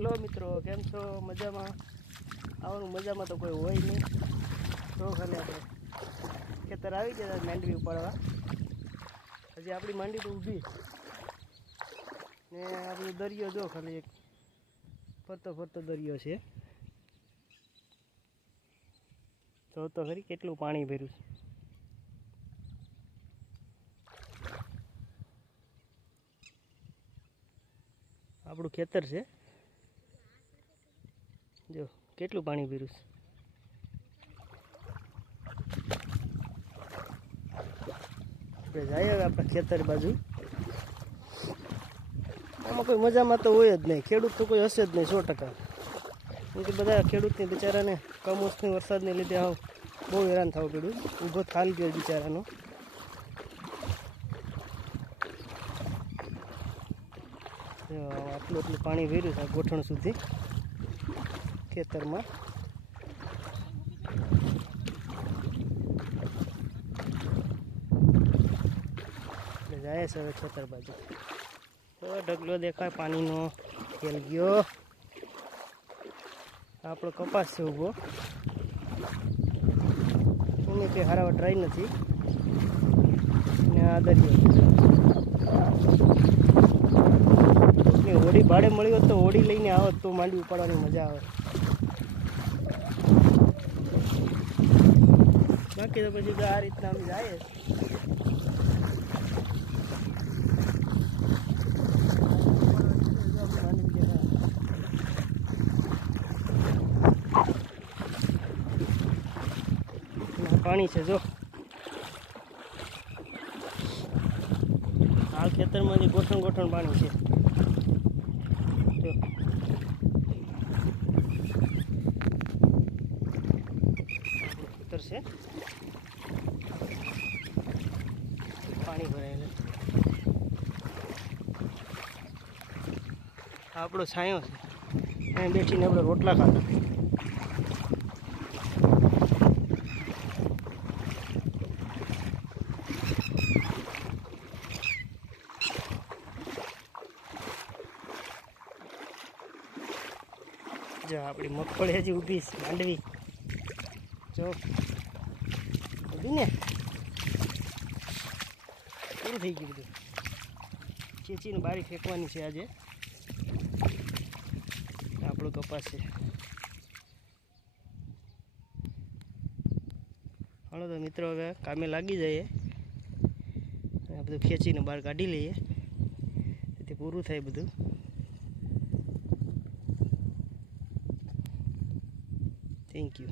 હેલો મિત્રો, કેમ છો? મજામાં? આવવાનું મજામાં તો કોઈ હોય નહીં. તો ખાલી આપણે ખેતર આવી ગયા માંડવી ઉપાડવા. હજી આપણી માંડવી તો ઊભી ને આપણો દરિયો જો ખાલી એક ફરતો ફરતો દરિયો છે. જો તો ખરી કેટલું પાણી ભર્યું છે. આપણું ખેતર છે, જો કેટલું પાણી ભર્યું છે. આપણે જઈએ હવે આપણા ખેતર બાજુ. આમાં કોઈ મજામાં તો હોય જ નહીં, ખેડૂત તો કોઈ હશે જ નહીં 100%. કેમ કે બધા ખેડૂતને બિચારાને કમોસમી વરસાદને લીધે બહુ હેરાન થવું પડ્યું. ઊભો થાલ ગયો બિચારાનો. આટલું એટલું પાણી ભર્યું છે ગોઠણ સુધી ખેતરમાં. જાય છે હવે ખેતર બાજુ. તો ઢગલો દેખાય પાણીનો ખેલ ગયો. આપણો કપાસ છે ઊભો, એને કંઈ હારાવા ટ્રાય નથી. ને આ દરિયો હોડી ભાડે મળી હોત તો હોડી લઈને આવત તો માંડવી ઉપાડવાની મજા આવે. બાકી તો પછી આ રીતના અમે જાય. પાણી છે જો આ ખેતરમાં ગોઠણ ગોઠણ પાણી છે. જો ખેતર છે, પાણી ભરાયેલું. આપણો છાંયો છે, અહીં બેઠીને આપણે રોટલા ખાતા. જો આપણી મગફળી હજી ઊભી છે, માંડવી જો ઊભી ને. પૂરું થઈ ગયું બધું. ચેચીને બારી ફેંકવાની છે આજે. આપણો કપાસ છે. હાલો તો મિત્રો હવે કામે લાગી જઈએ. આ બધું ખેંચીને બહાર કાઢી લઈએ, તેથી પૂરું થાય બધું. Thank you.